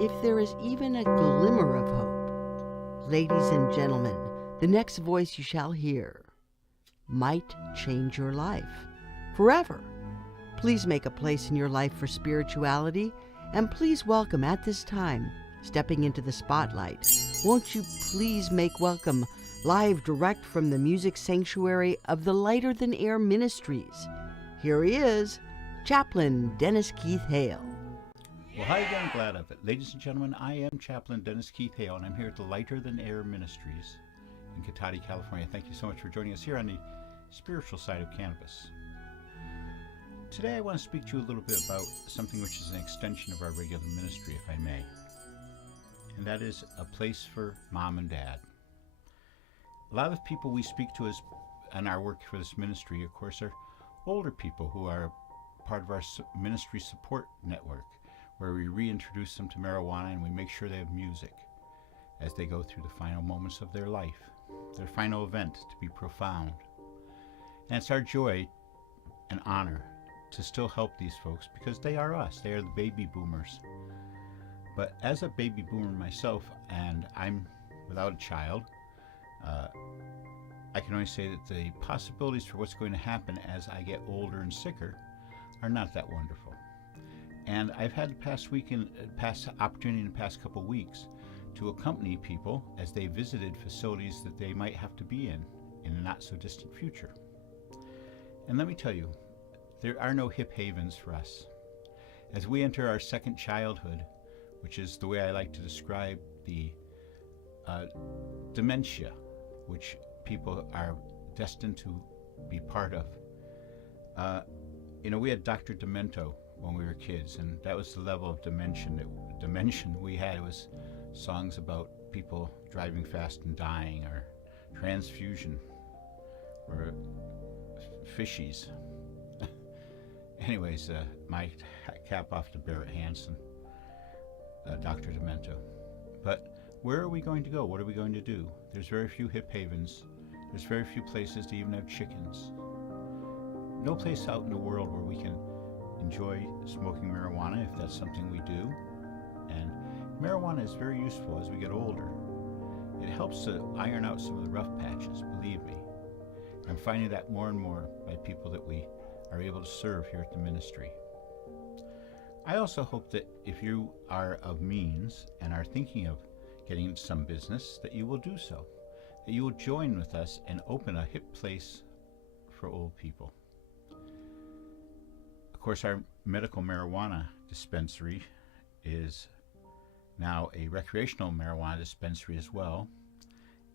If there is even a glimmer of hope, ladies and gentlemen, the next voice you shall hear might change your life forever. Please make a place in your life for spirituality, and please welcome at this time, stepping into the spotlight, won't you please make welcome, live direct from the music sanctuary of the Lighter Than Air Ministries. Here he is, Chaplain Dennis Keith Hale. Well, hi again, glad of it. Ladies and gentlemen, I am Chaplain Dennis Keith Hale, and I'm here at the Lighter Than Air Ministries in Cotati, California. Thank you so much for joining us here on the Spiritual Side of Cannabis. Today I want to speak to you a little bit about something which is an extension of our regular ministry, if I may. And that is a place for mom and dad. A lot of people we speak to in our work for this ministry, of course, are older people who are part of our ministry support network, where we reintroduce them to marijuana and we make sure they have music as they go through the final moments of their life, their final event to be profound. And it's our joy and honor to still help these folks because they are us. They are the baby boomers. But as a baby boomer myself, and I'm without a child, I can only say that the possibilities for what's going to happen as I get older and sicker are not that wonderful. And I've had past opportunity in the past couple of weeks to accompany people as they visited facilities that they might have to be in a not so distant future. And let me tell you, there are no hip havens for us. As we enter our second childhood, which is the way I like to describe the dementia, which people are destined to be part of. We had Dr. Demento when we were kids, and that was the level of dimension we had. It was songs about people driving fast and dying, or transfusion, or fishies. Anyways, my cap off to Barrett Hansen, Dr. Demento. But where are we going to go? What are we going to do? There's very few hip havens. There's very few places to even have chickens. No place out in the world where we can enjoy smoking marijuana if that's something we do. And marijuana is very useful as we get older. It helps to iron out some of the rough patches, believe me. I'm finding that more and more by people that we are able to serve here at the ministry. I also hope that if you are of means and are thinking of getting into some business, that you will do so, that you will join with us and open a hip place for old people. Of course, our medical marijuana dispensary is now a recreational marijuana dispensary as well,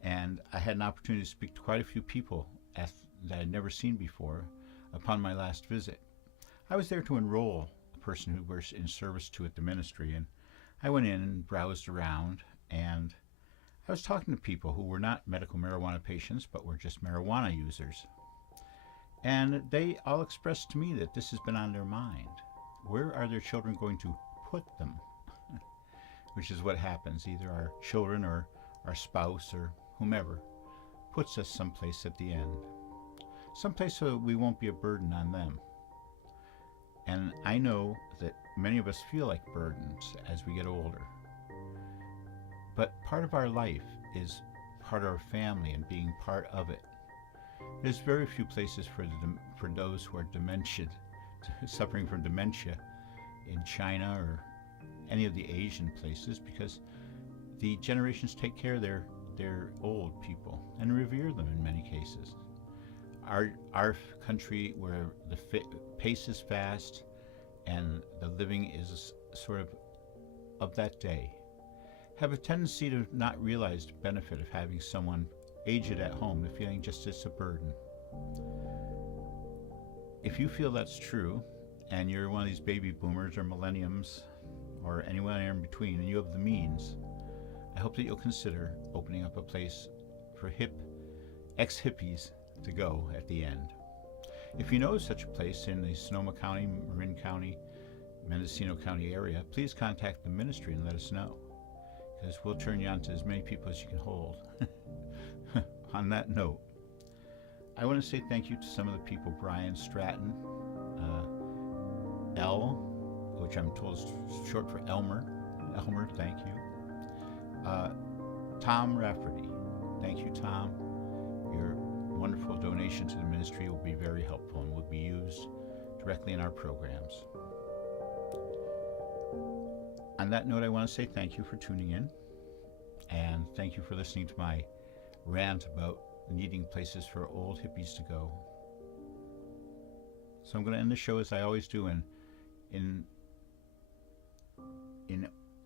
and I had an opportunity to speak to quite a few people that I'd never seen before upon my last visit. I was there to enroll a person who was in service to at the ministry, and I went in and browsed around, and I was talking to people who were not medical marijuana patients but were just marijuana users. And they all expressed to me that this has been on their mind. Where are their children going to put them? Which is what happens. Either our children or our spouse or whomever puts us someplace at the end. Someplace so we won't be a burden on them. And I know that many of us feel like burdens as we get older. But part of our life is part of our family and being part of it. There's very few places for those who are suffering from dementia in China or any of the Asian places, because the generations take care of their old people and revere them in many cases. Our country, where the pace is fast and the living is sort of that day, have a tendency to not realize the benefit of having someone aged at home and feeling just it's a burden. If you feel that's true, and you're one of these baby boomers or millenniums or anyone in between, and you have the means, I hope that you'll consider opening up a place for ex-hippies to go at the end. If you know such a place in the Sonoma County, Marin County, Mendocino County area, please contact the ministry and let us know, because we'll turn you on to as many people as you can hold. On that note, I want to say thank you to some of the people, Brian Stratton, L, which I'm told is short for Elmer. Elmer, thank you. Tom Rafferty. Thank you, Tom. Your wonderful donation to the ministry will be very helpful and will be used directly in our programs. On that note, I want to say thank you for tuning in, and thank you for listening to my rant about needing places for old hippies to go. So I'm going to end the show as I always do, and in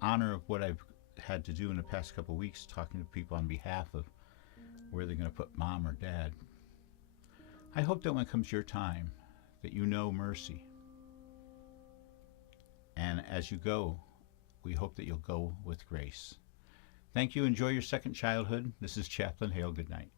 honor of what I've had to do in the past couple of weeks, talking to people on behalf of where they're going to put mom or dad. I hope that when it comes your time, that you know mercy. And as you go, we hope that you'll go with grace. Thank you. Enjoy your second childhood. This is Chaplain Hale. Good night.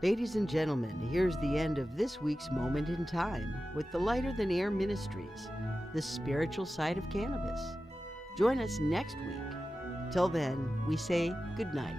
Ladies and gentlemen, here's the end of this week's Moment in Time with the Lighter Than Air Ministries, the Spiritual Side of Cannabis. Join us next week. Till then, we say good night.